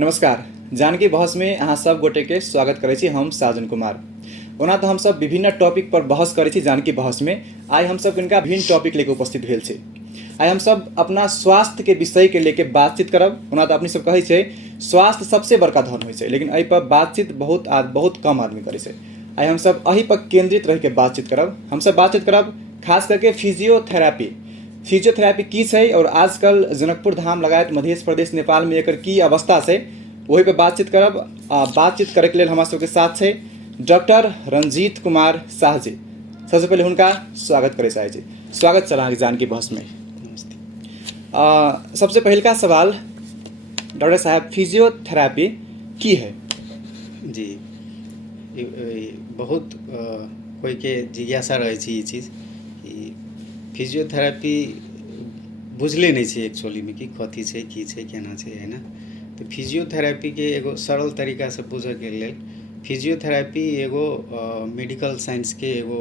नमस्कार। जानकी बहस में अहाँ सब गोटे के स्वागत करे छी। हम साजन कुमार। ओना तो हम सब विभिन्न टॉपिक पर बहस करे छी जानकी बहस में। आई हम सब इनका भिन्न टॉपिक लेके उपस्थित भेल छी। आई हम सब अपना स्वास्थ्य के विषय के लेके बातचीत करब। ओना तो अपनी सब कहे छे स्वास्थ्य सबसे बड़का धन होय छे, लेकिन एहि पर बातचीत बहुत कम आदमी करे छे। आई हम सब एही पर केंद्रित रह के बातचीत करब। हम सब बातचीत करब खास करके फिजियोथेरेपी की छै और आजकल जनकपुर धाम लगायत मध्य प्रदेश नेपाल में एकर की अवस्था छै वही पे बातचीत करब। बातचीत करे के लेल हमरा सबके साथ छै डॉक्टर रंजीत कुमार शाह जी। सबसे पहले उनका स्वागत करे चाहे छी। स्वागत चल अहाँ जानकी बहस में। सबसे पहल का सवाल डॉक्टर साहब, फिजियोथेरेपी की है? जी, बहुत कोई के जिज्ञासा रहे छी ये चीज़ कि फिजियोथेरेपी बुझले नहीं छे एक्चुअली में कि कथी छे, की छे, केना छे, है ना। तो फिजियोथेरेपी के एगो सरल तरीका से बुझे के लेल फिजियोथेरेपी एगो मेडिकल साइंस के एगो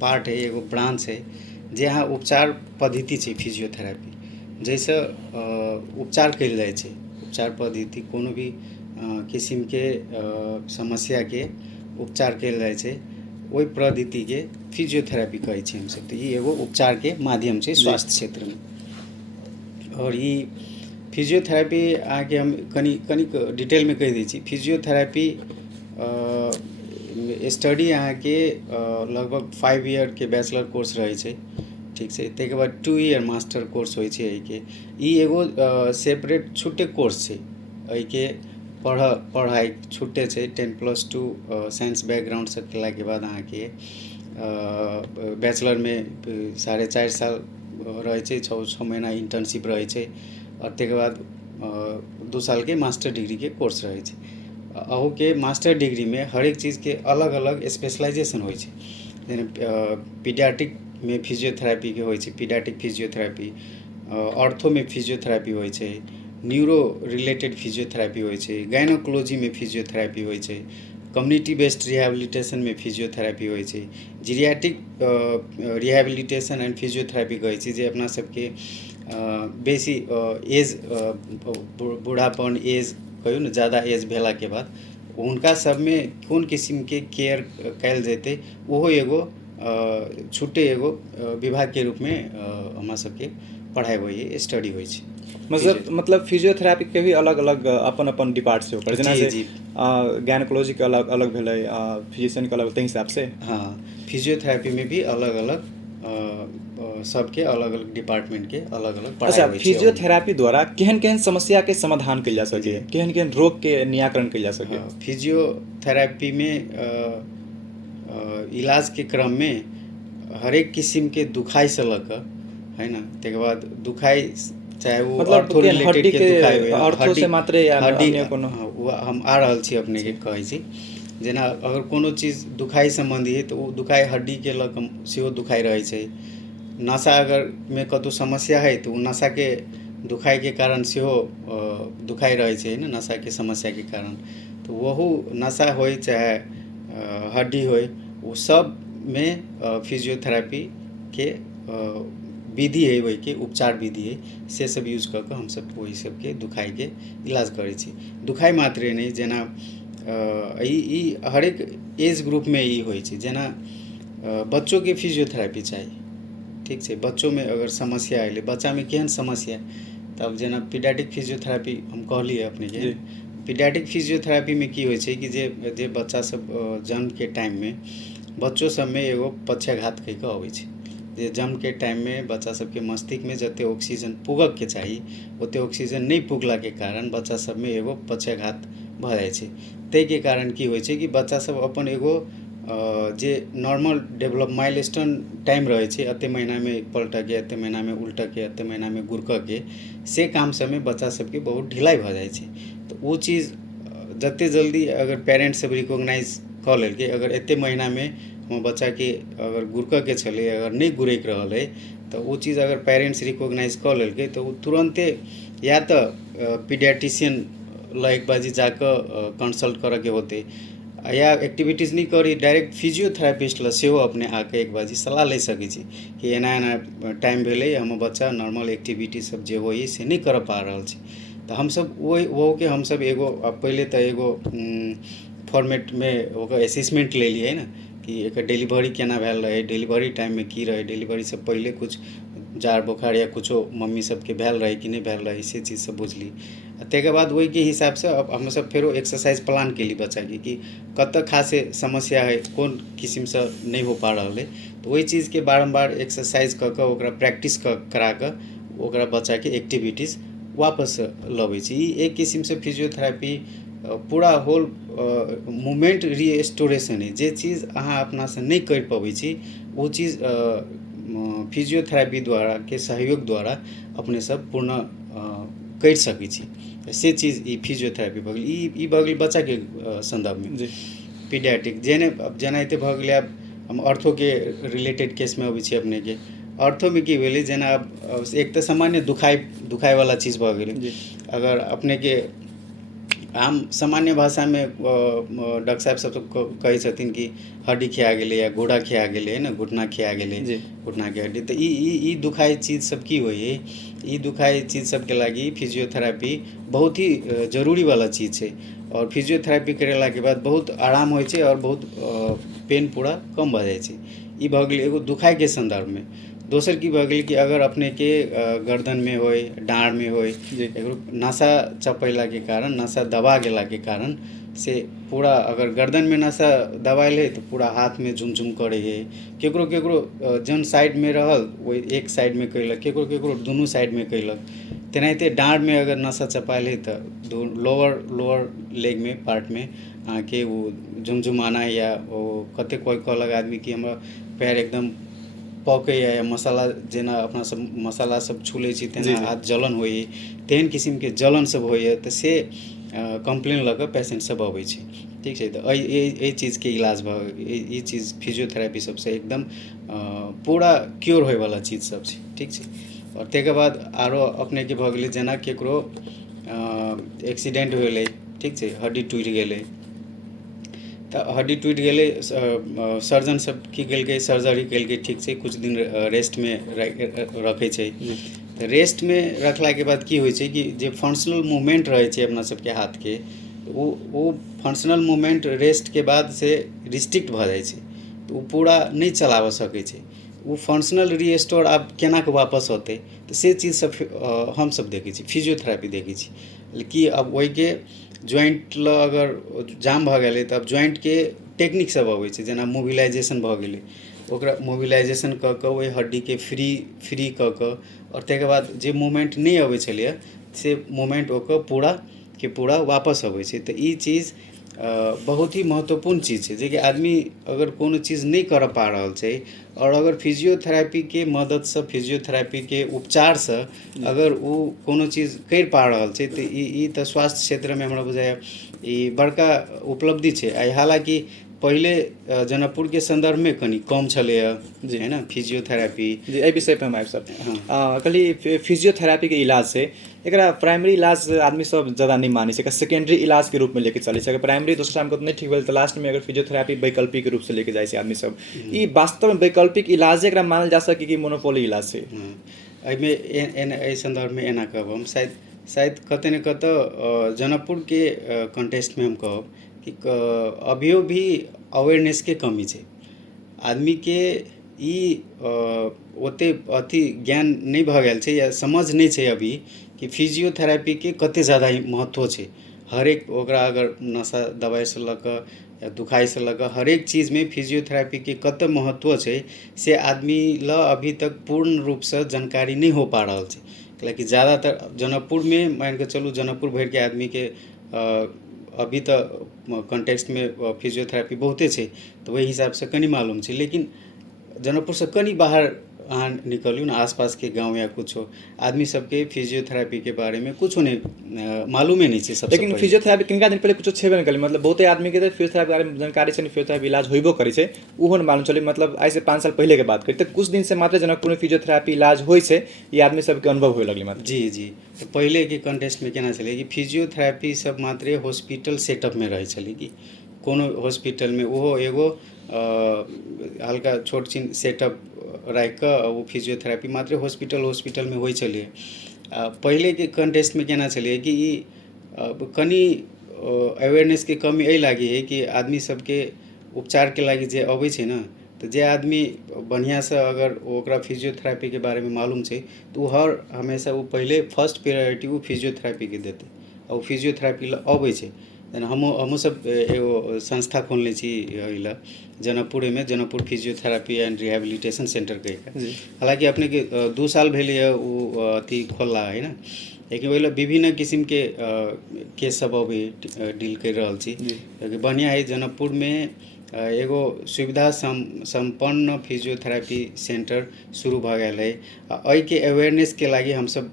पार्ट है, एगो ब्रांच है जहाँ उपचार पद्धति छे। फिजियोथेरेपी जैसे उपचार कल जाए छे, उपचार पद्धति कोनो भी किस्म के समस्या के उपचार कल जाए छे, वही पद्धति के फिजियोथेरेपी कहे छे हम सब। तो ये एगो उपचार के माध्यम से स्वास्थ्य क्षेत्र में। और ये फिजियोथेरेपी आगे हम कनिक डिटेल में कह दी छी। फिजियोथेरेपी स्टडी यहाँ के लगभग 5 ईयर के बैचलर कोर्स रहे छे, ठीक है। तक बाद 2 ईयर मास्टर कोर्स हो के ई एगो सेपरेट छुट्टे कोर्स है। एहि के पढ़ाई छुट्टे छे। 10+2 साइंस बैकग्राउंड से केला के बाद अहाँ के बैचलर में 4.5 साल रहे छे, 6 महीना इंटर्नशिप रहे छे और तक बाद 2 साल के मास्टर डिग्री के कोर्स रहे छे। अहू के मास्टर डिग्री में हर एक चीज़ के अलग अलग स्पेशलाइजेशन हो छे। जेना पीडियाट्रिक में फिजियोथेरेपी के हो छे, पीडियाट्रिक फिजियोथेरेपी, ऑर्थो में फिजियोथेरेपी हो छे, न्यूरो रिलेटेड फिजियोथेरेपी हो छे, गायनोकोलॉजी में फिजियोथेरेपी हो छे, कम्युनिटी बेस्ड रिहेबिलिटेशन में फिजियोथेरेपी हो छे, जीरियाट्रिक रिहेबिलिटेशन एंड फिजियोथेरेपी कहे छे जे अपना सबके बेसी एज बूढ़ापन एज कहियो न ज़्यादा एज भेला के बाद उनका सब में कौन किस्म के केयर कल जेते वो एगो छुट्टे एगो विभाग के रूप में हमरा सबके पढ़ाई होइए, स्टडी होई छे। मतलब फिजियोथेरेपी के भी अलग अलग अपन डिपार्ट से होकर जेना से गायनोकोलॉजी के अलग अलग भेलै, फिजिशियन के अलग, ते हिसाब से। हाँ, फिजियोथेरेपी में भी अलग अलग सबके अलग अलग डिपार्टमेंट के अलग अलग पढ़ाई होई छे। फिजियोथेरेपी द्वारा केहन केहन समस्या के समाधान कइल जा सके, केहन केहन रोग के निराकरण कइल जा सके? फिजियोथेरेपी में इलाज के क्रम में हर एक किस्म के दुखाई से लग है ना, तक बाद दुखाई चाहे वो मतलब ऑर्थो रिलेटेड के दुखाई हो, ऑर्थो से मात्र या अन्य कोनो हम आ रहल छी अपने के कहै छी। जेना अगर कोनो चीज़ दुखाई संबंधी है तो वो दुखाई हड्डी के लग सेहो दुखाई रहे छे। नशा अगर में कतौ समस्या है तो नशा के दुखाई के कारण सेहो दुखाई रहे छे ना, नशा के समस्या के कारण। तो वहू नशा हो चाहे हड्डी हो, वो सब में फिजियोथेरेपी के विधि है, वही के उपचार विधि है से सब यूज करके हम सब वही सब के दुखाई के इलाज करे छी। दुखाई मात्रे नहीं, जेना ई हर एक एज ग्रुप में ई होई छे। जेना बच्चों के फिजियोथेरेपी चाहिए, ठीक है। बच्चों में अगर समस्या आए, बच्चा में केहन समस्या, तब जेना पीडियाट्रिक फिजियोथेरेपी हम कहलिए अपने के। पीडियाट्रिक फिजियोथेरेपी में की होय छे कि जे बच्चा सब जन्म के टाइम में बच्चों सब में एगो पक्षाघात कह के आवे छे। जे जन्म के टाइम में बच्चा सब के मस्तिष्क में जते ऑक्सीजन पुगक के चाहिए ओते ऑक्सीजन नहीं पुगला के कारण बच्चा सब में एगो पक्षाघात भ जाए छे। ते के कारण की होय छे कि बच्चा सब अपन एगो जे नॉर्मल डेवलप माइलस्टोन टाइम रहे छे, अते महीना में पलट के, अते महीना में उल्ट के, अते महीना में गुरक के, से काम सब में बच्चा सब के बहुत ढिलाई भ जाए छे। तो वो चीज़ जते जल्दी अगर पेरेंट्स सब रिकॉग्नाइज कर लेल के, अगर एते महीना में हम बच्चा के अगर गुरक के चले, अगर नहीं गुरक रहल है तो वो चीज़ अगर पेरेंट्स रिकॉग्नाइज कर लेल के तो तुरंते या तो पीडियाट्रिशियन ला एक बाजी जाकर कंसल्ट करे के होते, या एक्टिविटीज़ नहीं करी डायरेक्ट फिजियोथेरेपिस्ट ला सेहो अपने आके एक बाजी सलाह ले सकै छी कि एना एना टाइम भेले हम बच्चा नॉर्मल एक्टिविटी सब जे होई से नहीं कर पा रहल छी। तो हम सब वो के हम सब एगो पहले तो एगो फॉर्मेट में ओकर असेसमेंट ले लिए ना कि एक डिलीवरी केना भेल रहे, डिलीवरी टाइम में की रहे, डिलीवरी से पहले कुछ जाड़ बोखार या कुछो मम्मी सबके भेल रहे कि नहीं भेल रहे, से चीज़ सब बुझली। तेकर बाद वही के हिसाब से अब हम सब फेरो एक्सरसाइज प्लान के लिए बच्चा कि कत खासे समस्या है, कौन किस्म से नहीं हो पा रहा है, तो वही चीज़ के बारम्बार एक्सरसाइज कऽ ओकरा प्रैक्टिस करा के ओकरा बच्चा के एक्टिविटीज वापस लबै छी। ई एक किस्म से फिजियोथेरेपी पूरा होल मूवमेंट रिस्टोरेशन है। जे चीज़ अहाँ अपना से नहीं कर पबै छी वो चीज़ फिजियोथेरेपी द्वारा के सहयोग द्वारा अपने सब पूर्ण कर सकै छी। से चीज़ ई फिजियोथेरेपी भऽ गेल। ई भऽ गेल बच्चा के संदर्भ में जी पीडियाट्रिक जेनाहिते भऽ गेलै। आब हम ऑर्थो के रिलेटेड केस में अबै छी अपने के। ऑर्थो में की भेलै जेना अब एक तो सामान्य दुखाई वाला चीज़ भऽ गेलै। जी अगर अपने के आम सामान्य भाषा में डॉक्टर साहब सब कहै छथिन कि हड्डी खिया गेलै या घोड़ा खिया गेलै है ना, घुटना खिया गेलै, जी घुटना के हड्डी। तो ई दुखाई चीज़ सब की होई है, ई दुखाई चीज़ सब के लागी फिजियोथेरेपी बहुत ही जरूरी वाला चीज़ है। और फिजियोथेरेपी करेला के बाद बहुत आराम होइ छै और बहुत पेन पूरा कम भऽ जाइ छै। ई भऽ गेलै एगो दुखाई के संदर्भ में। दोसर की भऽ गेल कि अगर अपने के गर्दन में होय, डाँड़ में होय, जी एगो नशा चपैला के कारण, नशा दबा गेला के कारण से पूरा अगर गर्दन में नशा दबाइल है तो पूरा हाथ में झुमझुम करे है। केकरो केकरो जन साइड में रहल वही एक साइड में कैलक, केकरो केकरो दुनू साइड में कैलक। तेनाहिते डाँड़ में अगर नशा चपाइल है तो लोअर लेग में पार्ट में के वो झुमझुमाना या वो कते कोई कहलक आदमी कि हमरा पैर एकदम पकै या मसाला जेना अपना सब मसाला सब छूले छी जी, तेना जी। हाथ जलन होइए, तेहन किस्म के जलन सब होइए। तो से कंप्लेन लऽ कऽ पेशेंट सब अबै छै। ठीक छै। तो एहि चीज़ के इलाज ई चीज़ फिजियोथेरेपी सबसे एकदम पूरा क्योर होय वाला चीज़ सब छै। ठीक छै। और तेकर बाद आरो अपने के भऽ गेलै जेना केकरो एक्सीडेंट भेलै, ठीक छै, हड्डी टूटि गेलै। तो हड्डी टूटि गेलै, सर्जन सब की केलकै, सर्जरी केलकै, ठीक छै, कुछ दिन रेस्ट में रखै छै। जी तो रेस्ट में रखला के बाद की होइ छै कि जे फंक्शनल मूवमेंट रहे छै अपना सबके हाथ के, वो फंक्शनल मूवमेंट रेस्ट के बाद से रिस्ट्रिक्ट भऽ जाइ छै। तो वो पूरा नहीं चलाबऽ सकै छै। वो फंक्शनल रिस्टोर आब केना के वापस होतै, तो से चीज़ सब हम सब देखै छी, फिजियोथेरेपी देखै छी कि अब ओहि के जॉइंट ल अगर जाम भऽ गेलै तो अब जॉइंट के टेक्निक सब अबै छै। जेना मोबिलाइजेशन भऽ गेलै, ओकरा मोबिलाइजेशन कऽ कऽ ओहि हड्डी के फ्री कऽ कऽ और तेकर बाद जे मूवमेंट नहीं अबै छलैए से मूवमेंट ओकर पूरा के पूरा वापस अबै छै। तो ई चीज़ बहुत ही महत्वपूर्ण चीज़ छै, जे कि आदमी अगर कोनो चीज़ नहीं कर पा रहल छै और अगर फिजियोथेरेपी के मदद से, फिजियोथेरेपी के उपचार से अगर वो कोनो चीज़ कर पा रहल छै तो ई तो स्वास्थ्य क्षेत्र में हमरा बुझाइए ई बड़का उपलब्धि छै। हालांकि पहले जनकपुर के संदर्भ में कनी कम छलैए, जी। है ना, फिजियोथेरेपी। जी एहि विषय पर हम आबि सर हाँ। कहली फिजियोथेरेपी के इलाज से एकरा प्राइमरी इलाज आदमी सब ज़्यादा नहीं मानै छै, सेकेंडरी इलाज के रूप में लेके चलै छै। अगर प्राइमरी दोसर टाइम को नहीं ठीक भेल तो लास्ट में अगर फिजियोथेरेपी वैकल्पिक रूप से लेके जाइ छै आदमी सब। ई वास्तव में वैकल्पिक इलाज एकरा मानल जा सके कि मोनोपोली इलाज छै। एहिमे एहि संदर्भ में एना कहब हम, शायद कतऽ न कतऽ जनकपुर के कंटेस्ट में हम कहब कि अभियो भी अवेयरनेस के कमी छै। आदमी के ई ओते अथी ज्ञान नहीं भऽ गेल छै या समझ नहीं छै अभी कि फिजियोथेरेपी के कते ज़्यादा महत्व छै। हरेक ओकरा अगर नशा दवाई से लऽ कऽ या दुखाई से लऽ कऽ हरेक चीज़ में फिजियोथेरेपी के कते महत्व छै से आदमी ल अभी तक पूर्ण रूप से जानकारी नहीं हो पा रहल छै। कैलाकि ज़्यादातर जनकपुर में मान के चलू जनकपुर भर के आदमी के अभी तो कंटेक्स्ट में फिजियोथेरेपी बहुते छै, तो वही हिसाब से कनी मालूम छै। लेकिन जनकपुर से कनी बाहर अहाँ निकलियो ना, आसपास के गांव या कुछो, आदमी सबके फिजियोथेरेपी के बारे में कुछो नहीं मालूमे नहीं छै। सबसे लेकिन फिजियोथेरेपी किनका दिन पहले कुछ छेबे नहीं करी, मतलब बहुते आदमी के तो फिजियोथेरेपी के बारे में जानकारी छै, फिजियोथेरेपी इलाज होइबो करै छै, उहो नहीं मालूम चली। मतलब आज से 5 साल पहले के बात करी तो कुछ दिन से मात्र जनकपुर में फिजियोथेरेपी इलाज होइ छै, ये आदमी सबके अनुभव होय लगली मात्र। जी जी। तो पहले के कंटेस्ट में केना छलै कि फिजियोथेरेपी सब मात्र हॉस्पिटल सेटअप में रहै छलै कि कोनो हॉस्पिटल में ओहो एगो हल्का छोट छिन सेटअप राखि कऽ वो फिजियोथेरेपी मात्र हॉस्पिटल में होइ छलै। पहिले के कंटेस्ट में केना छलिए कि कनी अवेयरनेस के कमी एहि लागि है कि आदमी सबके उपचार के लागि जे अबै छै न, तो जे आदमी बढ़िया से अगर ओकरा फिजियोथेरेपी के बारे में मालूम छै तो हर हमेशा वो पहले फर्स्ट प्रायोरिटी वो फिजियोथेरेपी के देते और फिजियोथेरेपी ल अबै छै। जेना हमहूँ सब एगो संस्था खोलने छी एहिला जनकपुर में, Janakpur physiotherapy and rehabilitation centre कह के। हालांकि अपने के 2 साल भेलिए वो अथी खोलला है ना, लेकिन ओहिला विभिन्न किस्म के केस सब अभी डील कर रहल छी। बढ़िया है जनकपुर में एगो सुविधा संपन्न फिजियोथेरेपी सेंटर शुरू भ गया है। एहि के अवेयरनेस के लागि हम सब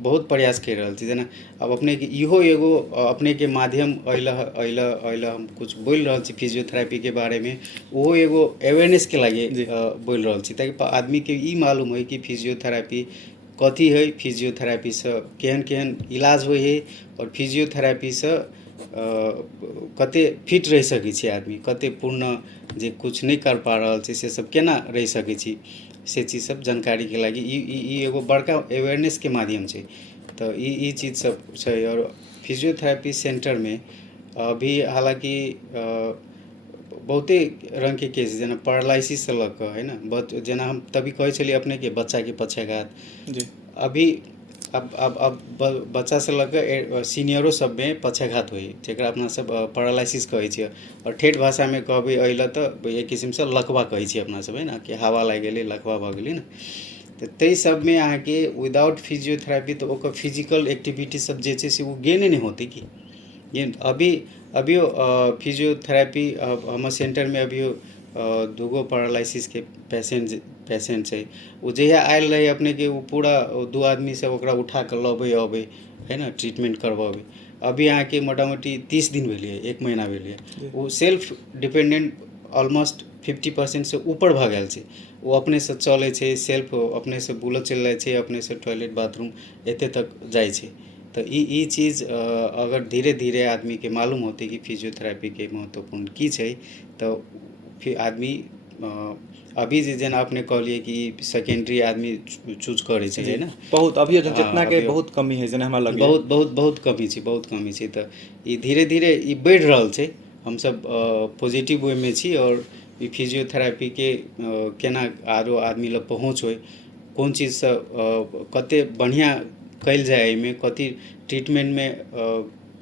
बहुत प्रयास कर रहल छी। जेना अब अपने के इहो एगो अपने के माध्यम अइला हम कुछ बोल रहल छी फिजियोथेरेपी के बारे में, वो एगो अवेयरनेस के लागि बोल रहल छी ताकि आदमी के ई मालूम हो कि फिजियोथेरेपी कथी है, फिजियोथेरेपी से केहन केहन इलाज होइ है और फिजियोथेरेपी से कते फिट रह सकै छी आदमी, कते पूर्ण जे कुछ नहीं कर पा रहल छै से सब केना रह सकै छी, से चीज सब जानकारी के लागि ई एगो बड़का अवेयरनेस के माध्यम छै। तो ई चीज सब छै। और फिजियोथेरेपी सेंटर में अभी हालांकि बहुते रंग के केस जेना पैरालिसिस से लग है ना, जेना हम तभी कहे छलिए अपने के बच्चा के पक्षाघात जी अभी अब बच्चा से लग सीनियरो सब में पक्षाघात हुई जरा अपना सब पैरालिसिस कहे छिए और ठेठ भाषा में कहबे अइला तो एक किस्म से लकवा कहे छिए अपना सब है ना, कि हवा लग गए लकवा भ गई ना। तो तई सब में अहाँ के विदाउट फिजियोथेरेपी तो ओकर फिजिकल एक्टिविटी सब जे छै से वो गेने नहीं होती कि अभी फिजियोथेरेपी हमारे सेंटर में अभी 2 पैरालिसिस के पेशेंट है। वो जहिया आयल रहे अपने के वो पूरा 2 आदमी से ओकरा उठा कर लबे अबे है ना, ट्रीटमेंट करवाबे। अभी यहाँ के मोटा मोटी 30 दिन भेलिए, 1 महीना भेलिए। वो सेल्फ डिपेंडेंट ऑलमोस्ट 50% से ऊपर भ गया छै। वो अपने से चले छै, सेल्फ अपने से बुल चल जाए छै, अपने से टॉयलेट बाथरूम एते तक जाए छै। तो ई चीज़ अगर धीरे धीरे आदमी के मालूम होते कि फिजियोथेरेपी के महत्वपूर्ण की छै, तो फिर आदमी अभी जेना अपने कहलिए कि सेकेंडरी आदमी चूज करे छै है ना, बहुत अभी जितना के बहुत कमी है जेना हमरा लगे बहुत कमी छै, बहुत कमी छै। तो ई धीरे धीरे ई बढ़ रहल छै। हम सब पॉजिटिव वे में छी और ई फिजियोथेरेपी के केना आरो आदमी लग पहुँच होय, कौन चीज से कते बढ़िया कल जाए में, कथी ट्रीटमेंट में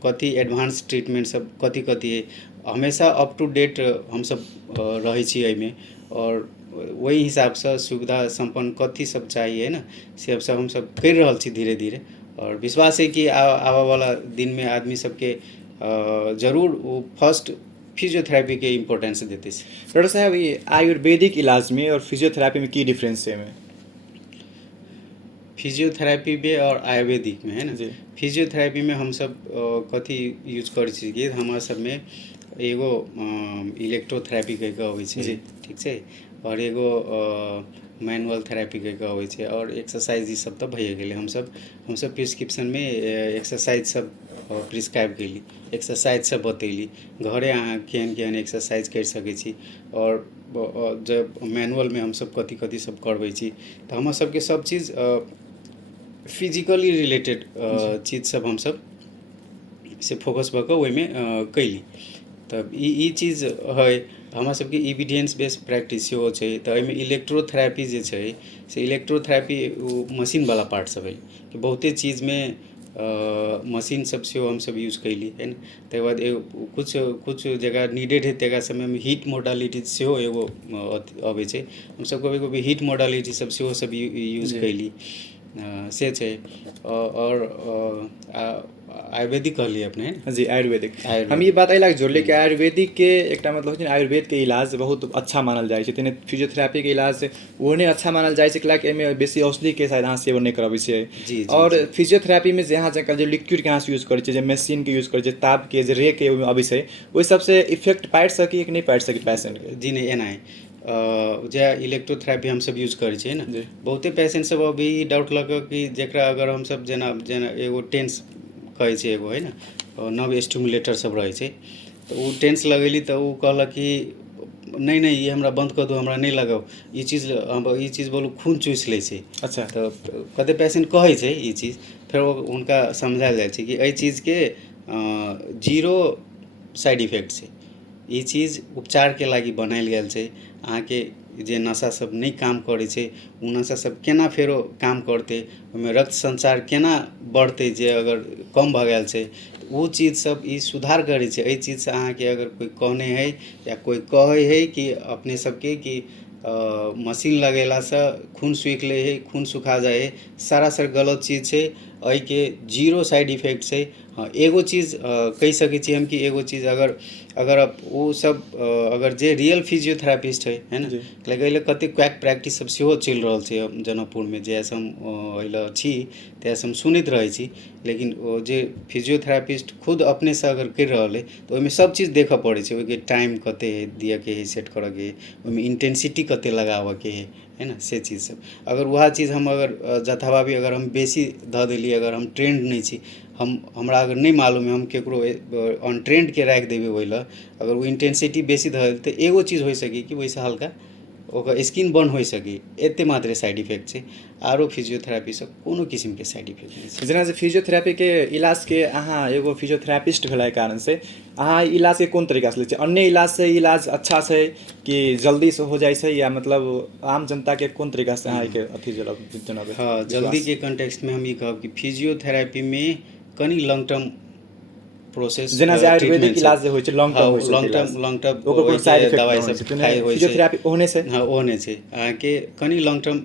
कथी एडवांस ट्रीटमेंट सब कथी है, हमेशा अप टू डेट हम सब रहे छी में। और वही हिसाब से सुविधा संपन्न कथी सब चाहिए है ना, से सब हम सब कर रहल छी धीरे धीरे। और विश्वास है कि आवा वाला दिन में आदमी सबके जरूर वो फर्स्ट फिजियोथेरेपी के इम्पोर्टेंस देते हैं। डॉक्टर साहब ये आयुर्वेदिक इलाज में और फिजियोथेरेपी में की डिफरेंस है में? फिजियोथेरेपी में और आयुर्वेदिक में है ना, फिजियोथेरेपी में हम सब कथी यूज कर छिए, हमारा सब में एगो इलेक्ट्रोथेरेपी कह के अबै छै, ठीक छै, और एगो मैनुअल थेरेपी कह के अबै छै, और एक्सरसाइज ई सब तो भइए गेलै। हम सब प्रिस्क्रिप्शन में एक्सरसाइज सब प्रिस्क्राइब कैली, एक्सरसाइज सब बतैली, घरे अहाँ केहन केहन एक्सरसाइज कर सकै छी। और जब मैनुअल में हम सब कथी सब करबै छी, तो हम सबके सब चीज़ फिजिकली रिलेटेड चीज़ सब हम सब से फोकस भऽ कऽ ओहिमे कैली। तब ई चीज़ है हमरा सबके एविडेंस बेस्ड प्रैक्टिस सेहो छै। तो एहिमे इलेक्ट्रोथेरेपी जे छै से इलेक्ट्रोथेरेपी वो मशीन वाला पार्ट सब है कि बहुते चीज़ में मशीन सब सेहो हम सब यूज कैली है ना। तकर बाद एगो कुछ जगह नीडेड है तक समय में हीट मोडालिटी सेहो एगो अबै छै, हम सब कभी कभी हीट मोडालिटी सब सेहो सब यूज कैली से छै। और आयुर्वेदिक कहलिए अपने जी आयुर्वेदिक हम ये बात अइला जोड़ले कि आयुर्वेदिक के एक मतलब छै आयुर्वेद के इलाज बहुत अच्छा मानल जाए छै, तेने फिजियोथेरेपी के इलाज वो नहीं अच्छा मानल जाए छै कि एमे बेसी औषधि के शायद अहाँ सेवन नहीं करबै छियै। और फिजियोथेरेपी में जहाँ जहाँ जो लिक्विड के अहाँ यूज करै छियै, मशीन के यूज करै छियै, ताप के जे रे के अबै छै, ओहि सबसे इफेक्ट पाबि सकी कि नहीं पाबि सकी पेशेंट के? जी नहीं, एना है जे इलेक्ट्रोथेरेपी हम सब यूज करै छियै ना, बहुते पेशेंट सब अभी डाउट लग कि जरा अगर हम सब जेना एगो टेंस कहे छै एगो है ना नर्व स्टिमुलेटर सब रहे छै, तो वो टेंस लगेली तो वो कहलक कि नहीं नहीं ये हमरा बंद कर दो, हमरा नहीं लगाओ, ई चीज बोलू खून चूसि लै छै। अच्छा तो कते पेशेंट कहै छै ई चीज, फिर उनका समझायल जाइ छै कि एहि चीजके जीरो साइड इफेक्ट छै, ई चीज उपचारके लागि बनायल गेल छै। अहाँके जे नशा सब नहीं काम करे छै, उ नशा सब केना फेरो काम करते, ओहिमे रक्त संचार केना बढ़ते, जे अगर कम भऽ गेल छै वो चीज सब ई सुधार करे छै। एहि चीज से अहाँके अगर कोई कहने है या कोई कहे है कि अपने सबके कि मशीन लगेला से खून सुखि ले है, खून सुखा जाए है, सरासर गलत चीज छै। एहिके जीरो साइड इफेक्ट छै। हाँ एगो चीज कहि सकै छी हम कि एगो चीज अगर अगर वो सब अगर जे रियल फिजियोथेरापिस्ट है ना, लाइक एहिले कते क्वैक प्रैक्टिस सब सेहो चलि रहल छै जनकपुरमे, जैसे हम एहिले छी तैसे हम सुनैत रहै छी। लेकिन ओ जे फिजियोथेरापिस्ट खुद अपने से अगर करि रहल है तो ओहिमे सब चीज देखऽ पड़ै छै। ओहिके टाइम कते है दिए के है, सेट करऽ के है, ओहिमे इंटेंसिटी कते लगाबऽ के है ना, से चीज सब अगर वह चीज हम अगर जथाभावी अगर हम बेसी धऽ देलिए, अगर हम ट्रेंड नहीं छी, हमरा अगर नहीं मालूम है, हम केकरो अनट्रेंड के राखि देबै ओहि लए, अगर वो इंटेंसिटी बेसी धऽ देल तऽ एगो चीज हो सके कि वैसे हल्का ओकर स्किन बर्न हो सके, एते मात्रे साइड इफेक्ट छै। आरो फिजियोथेरापी से कोनो किस्म के साइड इफेक्ट नहीं छै। जेना जे फिजियोथेरापी के इलाज के अहाँ एगो फिजियोथेरापिस्ट भेलाके कारण से अहाँ इलाज के कोन तरीका से लै छियै? अन्य इलाज से इलाज अच्छा छै कि जल्दी से हो जाइ छै, या मतलब आम जनता के कोन तरीका से अहाँ के अथी जनब? हाँ जल्दी के कंटेक्स्ट में हम ई कहब कि फिजियोथेरापी में कनी लॉन्ग टर्म प्रोसेस, जेना जे आयुर्वेदिक इलाज जे होइ छै लॉन्ग टर्म होइ छै, लॉन्ग टर्म ओकर कोनो साइड इफेक्ट दवाई नहि होइ सब छै, खाइ होइ छै। फिजियोथेरापी ओहने छै। हाँ ओहने छै, अहाँके कनी लॉन्ग टर्म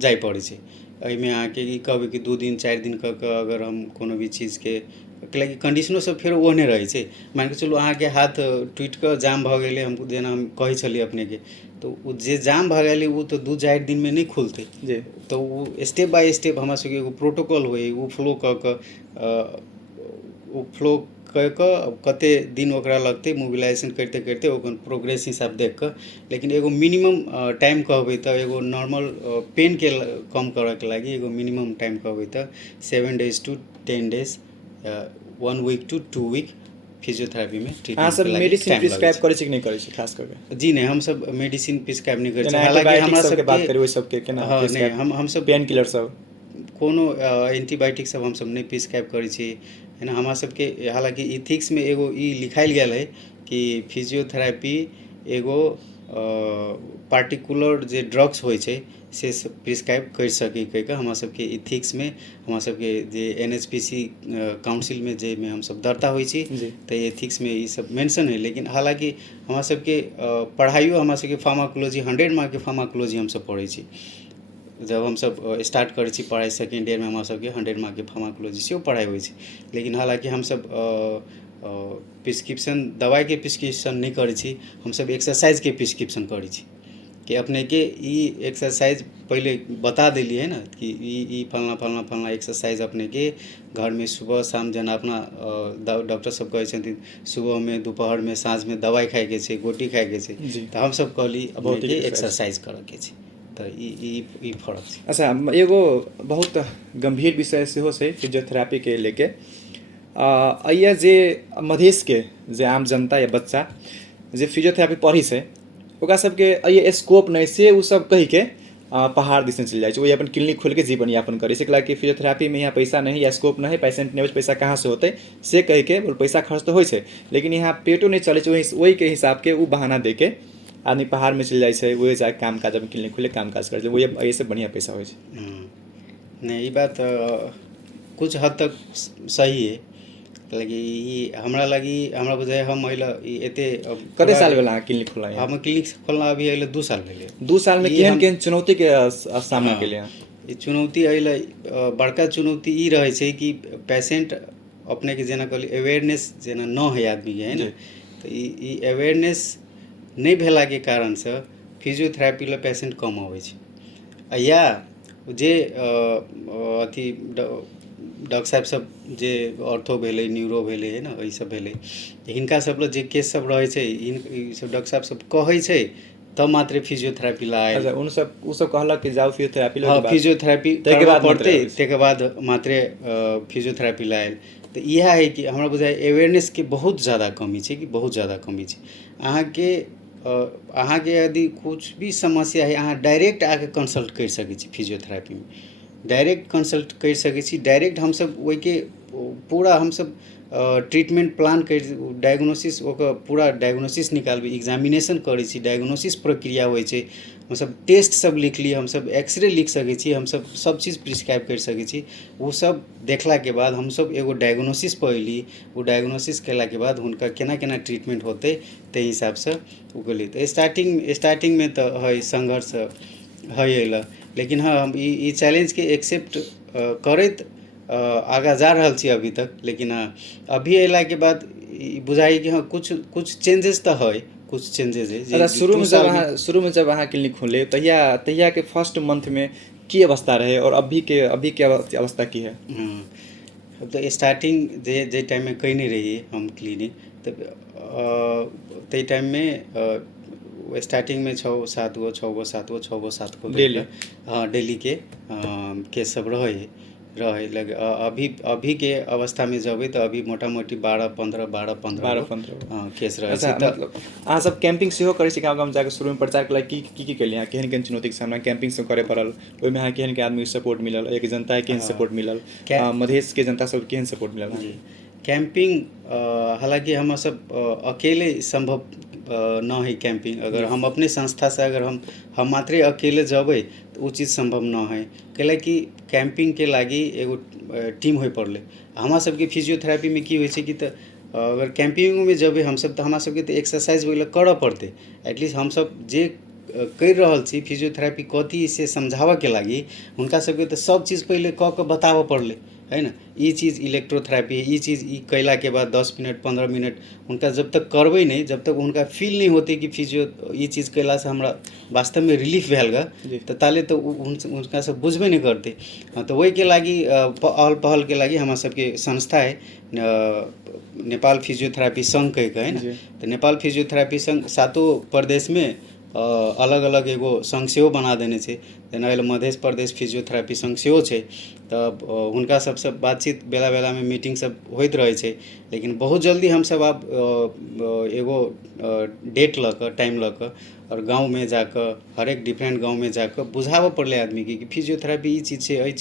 जाय पड़ै छै। एहिमे अहाँके ई कहबै कि 2 दिन 4 दिन कऽ के अगर हम कोनो भी चीजके, कैलाकि कंडीशनो सब फेर ओहने रहै छै। मान के चलू अहाँके हाथ टूटि कऽ जाम भऽ गेलै, हम जेना हम कहै छलियै अपनेके, तो ओ जे जाम भऽ गेलै वो तो 2-4 दिन में नहीं खुलते जी। तो वो स्टेप बाय स्टेप हमरा सबके एगो प्रोटोकॉल होइ, वो फ्लो कऽ के कते दिन ओकरा लगते मोबिलाइजेशन करते करते ओकर प्रोग्रेस हिसाब देख कऽ। लेकिन एगो मिनिमम टाइम कहबै तऽ एगो नॉर्मल पेन के कम करऽ के लागि एगो मिनिमम टाइम कहबै तऽ 7 days to 10 days, 1 week to 2 week physiotherapy में अहाँ सब मेडिसिन प्रिस्क्राइब करै छी कि नहीं करै छी खास करके? जी नहीं, हम सब मेडिसिन प्रिस्क्राइब नहीं करै छी। हालांकि हमरा सब के बात करी ओइ सब के केना? हाँ नहीं, हम सब पेन किलर सब कोनो एंटीबायोटिक सब हम सब नहीं प्रिस्क्राइब करै छी, है ना। हमरा सबके हालांकि इथिक्स में एगो ई लिखायल गेल है कि फिजियोथेरापी एगो पार्टिकुलर जे ड्रग्स होइ छै से प्रिस्क्राइब कर सकी कह के हमरा सबके इथिक्स में, हमरा सबके जे NHPC काउंसिल में जे में हम सब दर्ता होइ छी, तो एथिक्स में ये सब मेंशन है। लेकिन हालांकि हमरा सबके पढ़ाइयो हमरा सबके फार्माकोलॉजी 100 मार्क के फार्माकोलॉजी हम सब पढ़ै छी। जब हम सब स्टार्ट करै छी पढ़ाई सेकेंड ईयर में हमरा सबके 100 मार्क के फार्माकोलॉजी से पढ़ाई होइ छै। लेकिन हालांकि हम सब प्रिस्क्रिप्शन दवाई के प्रिस्क्रिप्शन नहीं करै छी, हम सब एक्सरसाइज के प्रिस्क्रिप्शन करै छी कि अपने के ई एक्सरसाइज पहले बता देलिए है ना कि ई फलना फलना फलना एक्सरसाइज अपने के घर में सुबह शाम जना अपना डॉक्टर सब कहै छथिन सुबह में दोपहर में साँझ में दवाई खाए के छै, गोटी खाए के छै, तो हम सब कहली अपने के एक्सरसाइज करऽ के छै। तो ई फर्क छै। अच्छा एगो बहुत गंभीर विषय सेहो छै फिजियोथेरापी के लेके। अइया जे मधेश के जे आम जनता या बच्चा जे फिजियोथेरापी पढ़ी छै ओकरा सबके अइया स्कोप नहीं से उ सब कहि के पहाड़ दिस चलि जाइ छै, वही अपन क्लिनिक खोल के जीवन यापन करे छै कि फिजियोथेरापी में यहाँ पैसा नहीं या स्कोप नहीं, पेशेंट नहीं, पैसा कहाँ से होते से कह के पैसा खर्च तो होइ छै लेकिन यहाँ पेटो नहीं चले छै, वही के हिसाब के उ बहाना दे के आदमी पहाड़ में चल जाइ छै, वही जाके काम काज अपन क्लिनिक खोले काम काज करे छै, वही ऐसे बढ़िया पैसा होइ छै। नहीं ये बात कुछ हद तक सही है, लगी हमरा लगी हमरा बुझाय हम अइला एते कते साल भेल अहाँ क्लिनिक खोला? हम क्लिनिक खोलना अभी अइला 2 साल भेले। 2 साल में केहन केहन चुनौती के सामना केलिए? ई चुनौती अइला बड़का चुनौती ई रहे छै कि पेशेंट अपने के जेना कहली अवेयरनेस जेना न है आदमी के, है ना, तो ई अवेयरनेस नहीं भेला के कारण से फिजियोथेरापी ला पेशेंट कम आवे छै। या जे अथी डॉक्टर साहब सब जे ऑर्थो भेले, न्यूरो भेले, है ना, ई सब भेले, हिनका सब जे केस सब रहे छै ई सब डॉक्टर साहब सब कहै छै तब मात्र फिजियोथेरापी ला आयल। अच्छा उ सब कहलक कि जाओ फिजियोथेरापी ला, हाँ फिजियोथेरापी के बाद पड़ते के बाद मात्र फिजियोथेरापी ला आयल। तो यह है कि हमरा बुझाय अवेयरनेस के बहुत ज़्यादा कमी छै, कि बहुत ज़्यादा कमी छै। अहाँ के अहाँ के यदि कुछ भी समस्या है अहाँ डायरेक्ट आके कंसल्ट कर सकै छी फिजियोथेरेपी में, डायरेक्ट कंसल्ट कर सकै छी, डायरेक्ट हम सब ओइ के पूरा हम सब ट्रीटमेंट प्लान कर डायग्नोसिस ओकर पूरा डायग्नोसिस निकालबै, एग्जामिनेशन करै छी, डायग्नोसिस प्रक्रिया होइ छै, हम सब टेस्ट सब लिख ली, हम सब एक्सरे लिख सकै छी, हम सब चीज़ प्रिस्क्राइब कर सकै छी। वो सब देखला के बाद हम सब एगो डायग्नोसिस पइली, वो डायग्नोसिस केला के बाद हुनका केना केना ट्रीटमेंट होते ते हिसाब से उ गेली। तो स्टार्टिंग में तो है संघर्ष है अइला, लेकिन हाँ हम ई चैलेंज के एक्सेप्ट करैत आगा जा रहल छी अभी तक। लेकिन हाँ अभी अइला के बाद बुझाई कि हाँ कुछ चेंजेस तो है, कुछ चेंजेस है। अच्छा, शुरू में जब अहाँ क्लिनिक खोले तहिया के फर्स्ट मंथ में की अवस्था रहे और अभी के अवस्था की है? हाँ तो स्टार्टिंग जे टाइम में कहीं नहीं रही हम क्लिनिक, तब ते टाइम में स्टार्टिंग में 6 गो डेली? हाँ डेली के केस सब रहे लगे। अभी के अवस्था में जब तो अभी मोटा मोटी 12-15 केस रहे। अच्छा, मतलब अहाँ सब कैंपिंग सेहो करै छी गाँव जाके? शुरू में प्रचार के की केलियै अहाँ? केहन चुनौती के सामना कैंपिंग से करे पड़ल? ओहि में अहाँ केहन के आदमी सपोर्ट मिलल? एक जनता के केहन सपोर्ट मिलल? मधेश के जनता सब केहन सपोर्ट मिलल? जी, कैंपिंग हालांकि हम सब अकेले संभव न है कैंपिंग। अगर हम अपने संस्था से अगर हम मात्रे अकेले जबै तो वो चीज़ संभव न है, कैलाकि कैंपिंग के लागी एगो टीम हो पड़ले। हमारा सबके फिजियोथेरेपी में की होइ छै कि त अगर कैंपिंग में जबै हम सब तो हमारा सबके तो एक्सरसाइज वगैरह करऽ पड़ते। एटलीस्ट हम सब जे कर रहल छी फिजियोथेरेपी कथी से समझावे के लागी हुनका सबके तो सब चीज़ पहले क के बतावे पड़ले है ना। ये चीज़ इलेक्ट्रोथेरेपी है, ये चीज़ कैला के बाद 10 मिनट 15 मिनट उनका जब तक करबै नहीं, जब तक उनका फील नहीं होते कि फिजियो ये चीज़ कैला से हमरा वास्तव में रिलीफ भेल गा, तो ताले तो उनका सब बुझबे नहीं करते। तो वही के लागी पहल के लागी हमारा सबके संस्था है नेपाल फिजियोथेरेपी संघ कह के है ना। तो नेपाल फिजियोथेरेपी संघ 7 प्रदेश में अलग अलग एगो संघ सेहो बना देने छै। जेना मध्य प्रदेश फिजियोथेरेपी संघ सेहो छै। तब हुनका सबसे बातचीत बेला बेला में मीटिंग सब होइत रहे छै। लेकिन बहुत जल्दी हम सब अब एगो डेट ल के टाइम ल के और गाँव में जाकर हर एक डिफरेंट गाँव में जाकर बुझावे पड़ले आदमी के कि फिजियोथेरेपी ई चीज़ है, ई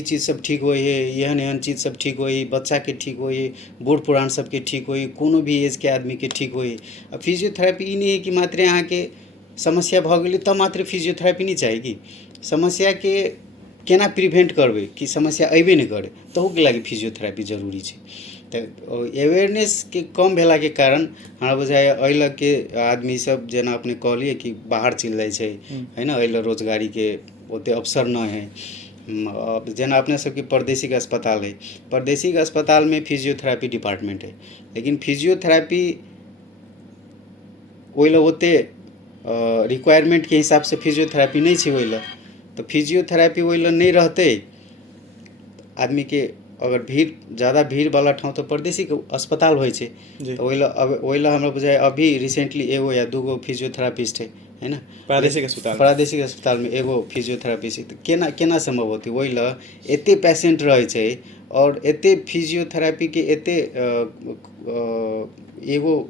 चीज़ सब ठीक होई है, एहन चीज़ सब ठीक होई, बच्चा के ठीक होई, बूढ़ पुरान सबके ठीक होई, कोनो भी एज के आदमी के ठीक होई। अब फिजियोथेरेपी ई नहीं है कि मात्र अहाँ के समस्या भ गेलै तब मात्र फिजियोथेरेपी नहीं चाहेगी। समस्या के केना प्रिवेंट करबै कि समस्या अबे नहीं करे, तहू के लागी फिजियोथेरेपी जरूरी छै। तो अवेयरनेस के कम भेला के कारण हमरा बुझाय अइल के आदमी सब जेना अपने कहलिए कि बाहर चल जाए छै है ना, अइल रोजगारी के ओते अवसर न है। जेना अपने सबके प्रादेशिक अस्पताल है, प्रादेशिक अस्पताल में फिजियोथेरेपी डिपार्टमेंट है, लेकिन फिजियोथेरेपी ओइल ओते रिक्वायरमेंट के हिसाब से फिजियोथेरेपी नहीं छै ओइल। तो फिजियोथेरेपी ओइल नहीं रहते आदमी के अगर ज़्यादा भीड़ वाला ठाव तो प्रादेशिक अस्पताल होइ छै। तो ओइल हमरा बुझाय अभी रिसेंटली एगो या दूगो फिजियोथेरेपिस्ट है ना प्रादेशिक अस्पताल में एगो फिजियोथेरेपिस्ट। तो केना संभव होती? ओइल एते पेशेंट रहे छै और एते फिजियोथेरेपी के एते एगो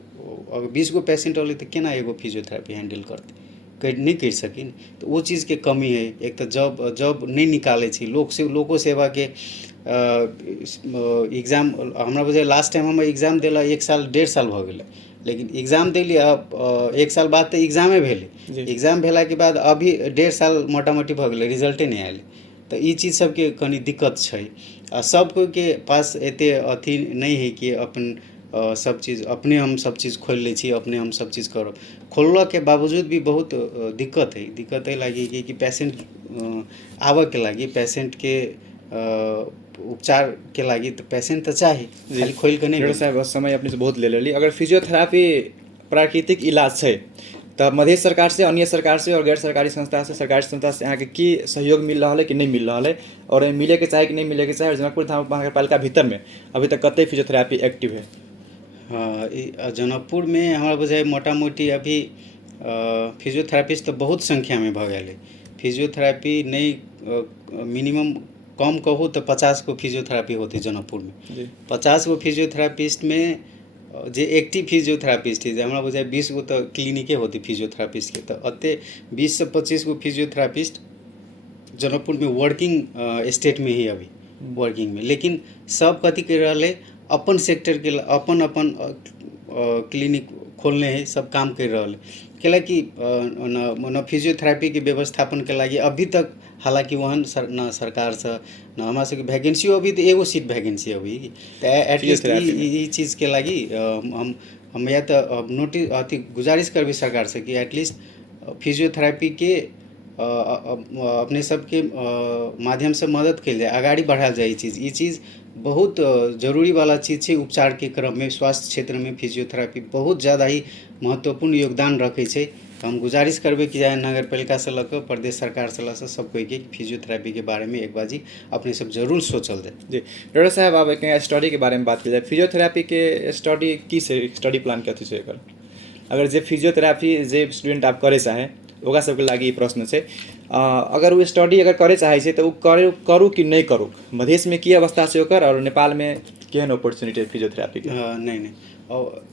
20 गो पेशेंट होले तो केना एगो फिजियोथेरेपी हैंडल करते? नहीं कर सकी। तो वो चीज़ के कमी है। एक तो जब नहीं निकाले छी लोको सेवा के एग्जाम हमरा बुझे लास्ट टाइम हम एग्जाम देला 1 साल 1.5 साल भ गेलै, लेकिन एग्जाम दिली अब 1 साल बाद तो एग्जामे भेले। एग्जाम भेला के बाद अभी 1.5 साल मोटा मोटी भ गेलै, रिजल्टे नहीं आयल। तो ये चीज़ सबके कनी दिक्कत छै। सब कोई के पास एते अथी नहीं है कि अपन सब चीज़ अपने हम सब चीज़ खोल ले छी, अपने हम सब चीज़ करब। खोलला के बावजूद भी बहुत दिक्कत है लगी कि पेशेंट आवे के लगी, पेशेंट के उपचार के लगी तो पेशेंट तो चाहिए, खाली खोल के नहीं। साहब समय अपने से बहुत ले लेली। अगर फिजियोथेरेपी प्राकृतिक इलाज है तब मध्य सरकार से, अन्य सरकार से और गैर सरकारी संस्था से, सरकारी संस्था से यहाँ के की सहयोग मिल रहा है कि नहीं मिल रहा है, और मिले के चाहे कि नहीं मिले के चाहे, और जनकपुर धाम महानगरपालिका भीतर में अभी तक कते फिजियोथेरेपी एक्टिव है? हाँ, जनकपुर में हमारा बुझाय मोटा मोटी अभी फिजियोथेरेपिस्ट तो बहुत संख्या में भ गए। फिजियोथेरेपी नहीं मिनिमम कम कहूँ तो 50 गो फिजियोथेरेपी होती जनकपुर में। 50 गो फिजियोथेरेपिस्ट में जे एक्टिव फिजियोथेरापिस्ट जे हमरा बुझाइ 20 गो तो क्लिनिके होती फिजियोथेरापिस्ट के, तो अते 20 से 25 गो फिजियोथेरापिस्ट जनकपुर में वर्किंग स्टेट में ही अभी वर्किंग में, लेकिन सब कथी कर रहे अपन सेक्टर के अपन अपन क्लिनिक खोलने है, सब काम कर रहे कैलाकि न फिजियोथेरापी के व्यवस्थापन के लगी अभी तक हालांकि वहाँ न सरकार से न हमारा सबके वैकेंसी अभी तो एगो सीट वैकेंसी अभी, तो एटलीस्ट ई चीज़ के लगी हम या तो नोटिस अति गुजारिश करबी सरकार से कि एटलीस्ट फिजियोथेरापी के अपने सबके माध्यम से मदद कल जाए, आगाड़ी बढ़ायल जाए। ये चीज़ बहुत जरूरी वाला चीज़ है। उपचार के क्रम में स्वास्थ्य क्षेत्र में फिजियोथेरापी बहुत ज़्यादा ही महत्वपूर्ण योगदान रखे छै। तो हम गुजारिश करबे कि जाए नगर पालिका से लग प्रदेश सरकार से लग सब कोई के फिजियोथेरापी के बारे में एक बाजी अपने सब जरूर सोचल जाए। जी डॉक्टर साहब, अब एक स्टडी के बारे में बात की जाए, फिजियोथेरापी के स्टडी की से स्टडी प्लान कथी छै एकर? अगर जे फिजियोथेरापी जे स्टूडेंट आप करे चाहे ओकरा सबके लागि प्रश्न छै, अगर वो स्टडी अगर करे चाहे छै तो करू कि नहीं करू? मधेश में की अवस्था छै ओकर और नेपाल में केहन अपॉर्चुनिटी है फिजियोथेरापी के? नहीं और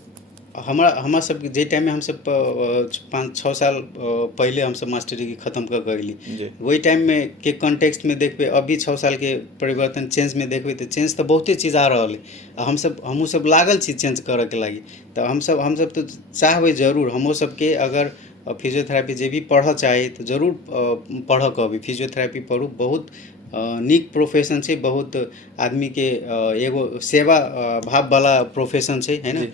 हमारा सब जे टाइम में हम सब 5-6 साल पहले हम सब मास्टर डिग्री खत्म कर गई, वही टाइम में के कॉन्टेक्स्ट में देखबे अभी 6 साल के परिवर्तन चेंज में देखबे तो चेंज तो बहुते चीज़ आ रहा है। हमू सब लागल छी चेंज करे के लगी, तो हम सब तो चाहबे जरूर हमो सबके अगर फिजियोथेरापी जे भी पढ़ चाहे तो जरूर पढ़ कभी फिजियोथेरापी पढ़ू। बहुत निक प्रोफेशन है, बहुत आदमी के एगो सेवा भाव वाला प्रोफेशन है ना।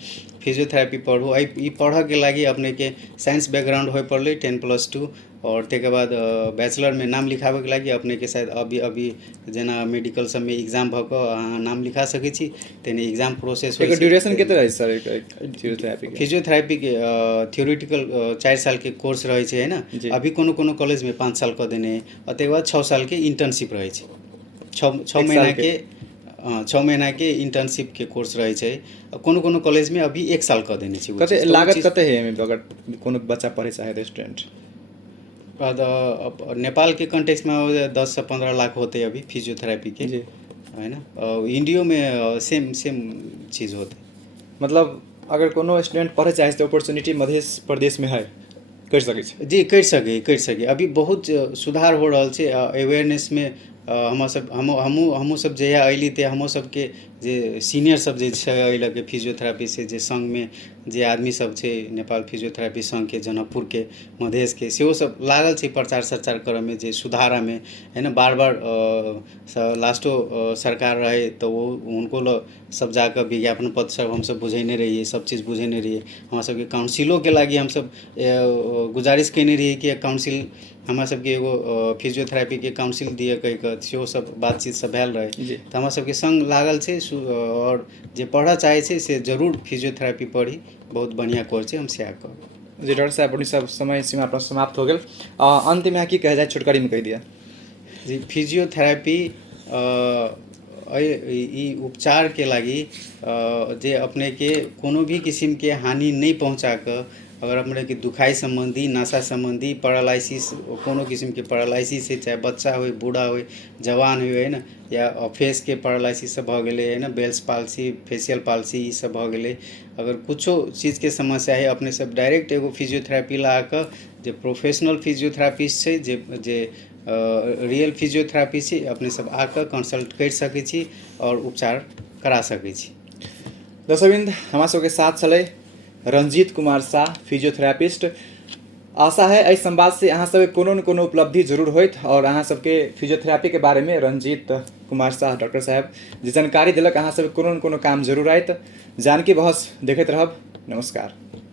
फिजियोथेरापी पढ़ू, ई पढ़ के लगी अपने के साइंस बैकग्राउंड हो पड़े 10+2 और ते के बाद बैचलर में नाम लिखावे के लगी अपने के शायद अभी जना मेडिकल सब में एग्जाम भक नाम लिखा सके छी, तेने एग्जाम प्रोसेस हो। ड्यूरेशन कितना रहे सर फिजियोथेरापी के? फिजियोथेरापी के थ्योरेटिकल 4 साल के कोर्स रहे है ना। अभी कोनो कॉलेज में 5 साल कर देने, और बाद 6 साल के इंटर्नशिप रहे 6 महीना के इंटर्नशिप के कोर्स रहे छै। कोनो कॉलेज में अभी 1 साल कर देने छी। कते लागत कते है एमे अगर कोनो बच्चा पढ़े चाहे तो स्टूडेंट? नेपाल के कॉन्टेक्स्ट में 10 से 15 लाख होते अभी फिजियोथेरापी के, है ना। इंडिया में सेम चीज़ होते। मतलब अगर कोनो स्टूडेंट पढ़े चाहे तो अपॉर्चुनिटी मध्य प्रदेश में है, कर सके जी कर सके। अभी बहुत सुधार हो रहा है अवेयरनेस में। हमू सब जहिया अली ते हमो सबके जे सीनियर सब जे अल फिजियोथेरापी से जे संघ में जे आदमी सब छे नेपाल फिजियोथेरापी संघ के जनकपुर के मधेश के सेहो सब लागल छे प्रचार सरचार करे में जे सुधारा में, है ना। बार लास्टो सरकार रहे तो वो उनको सब जाकर विज्ञापन पत्र सब हम सब बुझेने रहिए, सब चीज़ बुझेने रहिए। हमारा सबके काउंसिलों के लगी हम सब गुजारिश कैने रहिए कि काउंसिल हमारा सबके एगो फिजियोथेरापी के काउंसिल दिए कह सेहो सब बातचीत सब भेल रहे। तो हमारा सबके संग लागल छे और जे पढ़ा चाहे छे से जरूर फिजियोथेरापी पढ़ी, बहुत बढ़िया कोर्स है। हम सैह कहब। जी डॉक्टर साहब, अपनी सब समय सीमा अपना समाप्त हो गए। अंत में की कह जाए छोटकरी में कह दिया जी। फिजियोथेरापी ई उपचार के लगी जे अपने के कोनो भी किस्म के हानि नहीं पहुँचा कर, अगर अपने के दुखाई संबंधी, नशा संबंधी, पैरालिसिस, कोनो किस्म के पैरालिसिस है, चाहे बच्चा हो, बूढ़ा हो, जवान हो, है ना, या फेस के पैरालिसिस सब भ गए, है ना, बेल्स पाल्सी, फेशियल पाल्सी ई सब भ गए। अगर कुछो चीज़ के समस्या है अपने सब डायरेक्ट एगो फिजियोथेरापी ला कर जे प्रोफेशनल फिजियोथेरापिस्ट है जे रियल फिजियोथेरापी से अपने सब आकर कंसल्ट कर सके छी और उपचार करा सके छी। दर्शकवृंद, हमारा सबके साथ चले रंजीत कुमार शाह फिजियोथेरापिस्ट। आशा है एहि संवाद से अहाँ सब कोनो न कोनो उपलब्धि जरूर होइत और अहाँ सबके फिजियोथेरापी के बारे में रंजीत कुमार शाह डॉक्टर साहब जे जानकारी दिलक अहाँ सब कोनो न कोनो काम जरूर आयत। जानकी बहस देखते रहब। नमस्कार।